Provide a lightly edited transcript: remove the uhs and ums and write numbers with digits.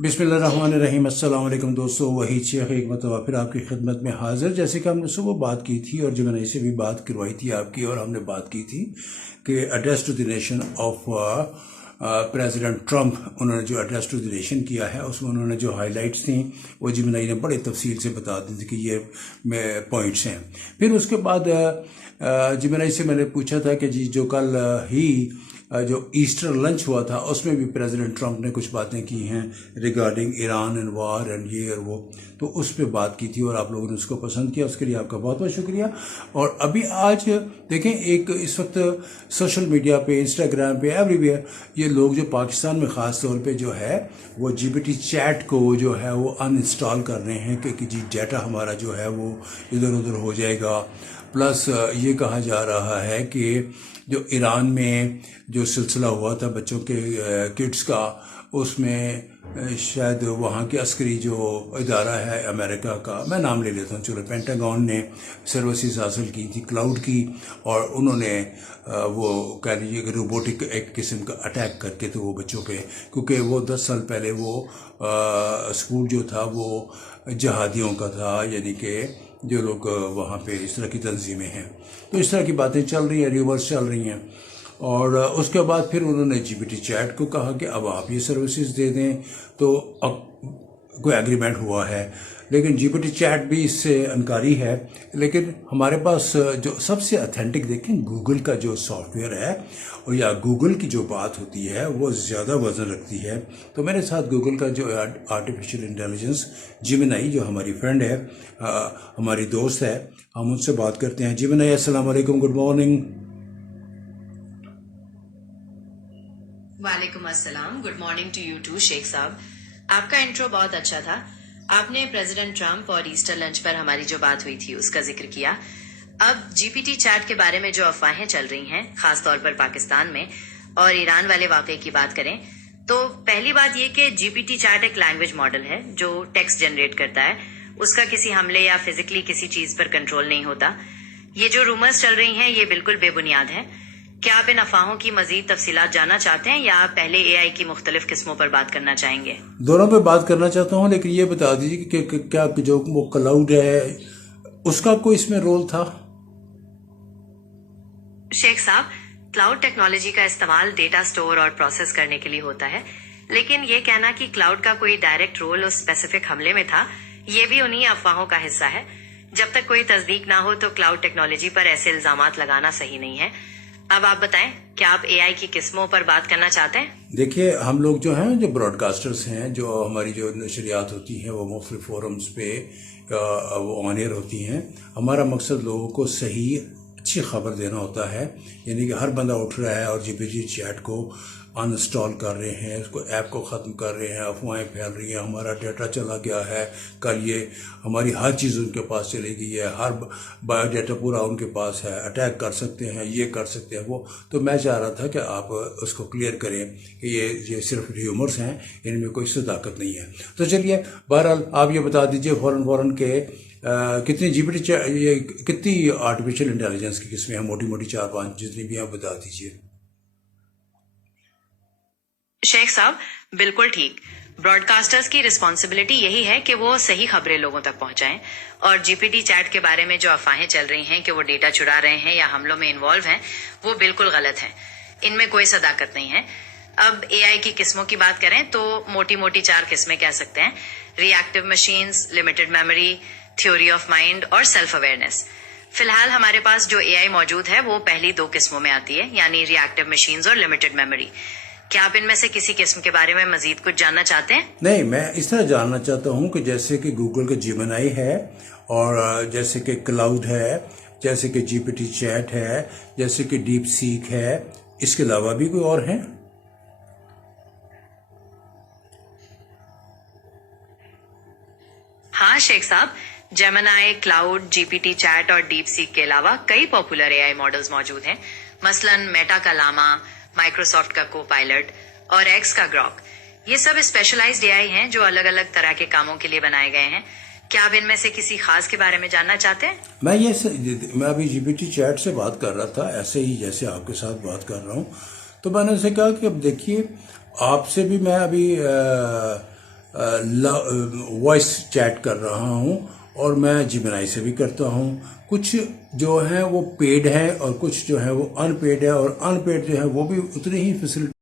बिस्मिल्लाहिर्रहमानिर्रहीम। अस्सलाम वालेकुम दोस्तों, वही शेख एक मरतबा फिर आपकी खिदमत में हाजिर। जैसे कि हमने सुबह बात की थी और जिमनई से भी बात करवाई थी आपकी, और हमने बात की थी कि address to the nation of president Trump, उन्होंने जो एड्रेस टू द नेशन किया है उसमें उन्होंने जो हाईलाइट्स थी वो जिमनई ने बड़े तफसील से बता दी थी कि ये पॉइंट्स हैं। फिर उसके बाद जिमनई से मैंने पूछा था कि जी जो कल ही जो ईस्टर लंच हुआ था उसमें भी प्रेसिडेंट ट्रंप ने कुछ बातें की हैं regarding Iran and war and ये और वो, तो उस पर बात की थी और आप लोगों ने उसको पसंद किया, उसके लिए आपका बहुत बहुत शुक्रिया। और अभी आज देखें, एक इस वक्त सोशल मीडिया पे, इंस्टाग्राम पे, एवरीवेयर ये लोग जो पाकिस्तान में ख़ास तौर पे जो है वो जीपीटी चैट को जो है वो अनइंस्टॉल कर रहे हैं कि जी डाटा हमारा जो है वो इधर उधर हो जाएगा। प्लस ये कहा जा रहा है कि जो ईरान में जो सिलसिला हुआ था बच्चों के किड्स का, उसमें शायद वहाँ के अस्करी जो इदारा है अमेरिका का, मैं नाम ले लेता हूँ, चलो, पेंटागन ने सर्विसेज हासिल की थी क्लाउड की, और उन्होंने वो कह लीजिए कि रोबोटिक एक किस्म का अटैक करके तो वो बच्चों पे, क्योंकि वो 10 साल पहले वो स्कूल जो था वो जहादियों का था, यानी कि जो लोग वहाँ पे इस तरह की तंजीमें हैं, तो इस तरह की बातें चल रही हैं, र्यूमर्स चल रही हैं। और उसके बाद फिर उन्होंने जीपीटी चैट को कहा कि अब आप ये सर्विसेज दे दें, तो अब कोई एग्रीमेंट हुआ है, लेकिन जीपीटी चैट भी इससे इनकारी है। लेकिन हमारे पास जो सबसे ऑथेंटिक देखें गूगल का जो सॉफ्टवेयर है, और या गूगल की जो बात होती है वो ज़्यादा वजन रखती है। तो मेरे साथ गूगल का जो आर्टिफिशियल इंटेलिजेंस जिमिनाई, जो हमारी फ्रेंड है, हमारी दोस्त है, हम उनसे बात करते हैं। जिमिनाई, अस्सलाम वालेकुम, गुड मॉर्निंग। वालेकुम अस्सलाम, good morning to you too Sheikh साहब। आपका इंट्रो बहुत अच्छा था। आपने प्रेसिडेंट ट्रंप और ईस्टर लंच पर हमारी जो बात हुई थी उसका जिक्र किया। अब जीपीटी चैट के बारे में जो अफवाहें चल रही हैं, खास तौर पर पाकिस्तान में, और ईरान वाले वाकये की बात करें तो पहली बात ये कि जीपीटी चैट एक लैंग्वेज मॉडल है जो टेक्स्ट जनरेट करता है। उसका किसी हमले या फिजिकली किसी चीज पर कंट्रोल नहीं होता। ये जो रूमर्स चल रही हैं ये बिल्कुल बेबुनियाद हैं। क्या आप इन अफवाहों की मजीद तफसीलात जानना चाहते हैं या आप पहले एआई की मुख्तलिफ किस्मों पर बात करना चाहेंगे? दोनों पे बात करना चाहता हूँ, लेकिन ये बता दीजिए कि क्या जो वो क्लाउड है उसका कोई इसमें रोल था? शेख साहब, क्लाउड टेक्नोलॉजी का इस्तेमाल डेटा स्टोर और प्रोसेस करने के लिए होता है, लेकिन ये कहना कि क्लाउड का कोई डायरेक्ट रोल उस स्पेसिफिक हमले में था, ये भी उन्हीं अफवाहों का हिस्सा है। जब तक कोई तस्दीक ना हो तो क्लाउड टेक्नोलॉजी पर ऐसे इल्जामात लगाना सही नहीं है। अब आप बताएं, क्या आप एआई की किस्मों पर बात करना चाहते हैं? देखिए, हम लोग जो हैं, जो ब्रॉडकास्टर्स हैं, जो हमारी जो नशरियात होती हैं वो मुख्तलिफ फोरम्स पे वो ऑन एयर होती हैं। हमारा मकसद लोगों को सही अच्छी खबर देना होता है, यानी कि हर बंदा उठ रहा है और जीपीटी चैट को अनइंस्टॉल कर रहे हैं, उसको ऐप को ख़त्म कर रहे हैं, अफवाहें फैल रही हैं, हमारा डाटा चला गया है, कल ये हमारी हर चीज़ उनके पास चली गई है, हर बायोडाटा पूरा उनके पास है, अटैक कर सकते हैं, ये कर सकते हैं वो। तो मैं चाह रहा था कि आप उसको क्लियर करें कि ये सिर्फ र्यूमर्स हैं, इनमें कोई सदाकत नहीं है। तो चलिए, बहरहाल आप ये बता दीजिए फ़ौरन के कितनी जीपीटी ये कितनी आर्टिफिशियल इंटेलिजेंस की किस्में हैं? मोटी मोटी 4-5 जितनी भी आप बता दीजिए। शेख साहब, बिल्कुल ठीक। ब्रॉडकास्टर्स की रिस्पॉन्सिबिलिटी यही है कि वो सही खबरें लोगों तक पहुंचाएं, और जीपीटी चैट के बारे में जो अफवाहें चल रही हैं कि वो डेटा चुरा रहे हैं या हमलों में इन्वॉल्व हैं, वो बिल्कुल गलत हैं। इनमें कोई सदाकत नहीं है। अब एआई की किस्मों की बात करें तो मोटी मोटी 4 किस्में कह सकते हैं: reactive machines, limited memory, theory of mind और सेल्फ अवेयरनेस। फिलहाल हमारे पास जो एआई मौजूद है वो पहली 2 किस्मों में आती है, यानी रिएक्टिव मशीन्स और लिमिटेड मेमोरी। क्या आप इनमें से किसी किस्म के बारे में मजीद कुछ जानना चाहते हैं? नहीं, मैं इस तरह जानना चाहता हूँ कि जैसे कि गूगल का जिमिनाई है, और जैसे कि क्लाउड है, जैसे कि जीपीटी चैट है, जैसे कि डीप सीक है, इसके अलावा भी कोई और है? हाँ शेख साहब, जेमिनाई, क्लाउड, जीपीटी चैट और डीप सीक के अलावा कई पॉपुलर एआई मॉडल्स मौजूद हैं। मसलन मेटा का लामा, माइक्रोसॉफ्ट का कोपायलट और एक्स का ग्रॉक। ये सब स्पेशलाइज्ड एआई हैं जो अलग अलग तरह के कामों के लिए बनाए गए हैं। क्या आप इनमें से किसी खास के बारे में जानना चाहते हैं? मैं अभी जीपीटी चैट से बात कर रहा था, ऐसे ही जैसे आपके साथ बात कर रहा हूँ। तो मैंने उनसे कहा कि अब देखिए, आपसे भी मैं अभी وائس چیٹ کر رہا ہوں اور میں جیمنائی سے بھی کرتا ہوں. کچھ جو ہے وہ پیڈ ہے اور کچھ جو ہے وہ ان پیڈ ہے, اور ان پیڈ جو ہے وہ بھی اتنی ہی فیسلٹی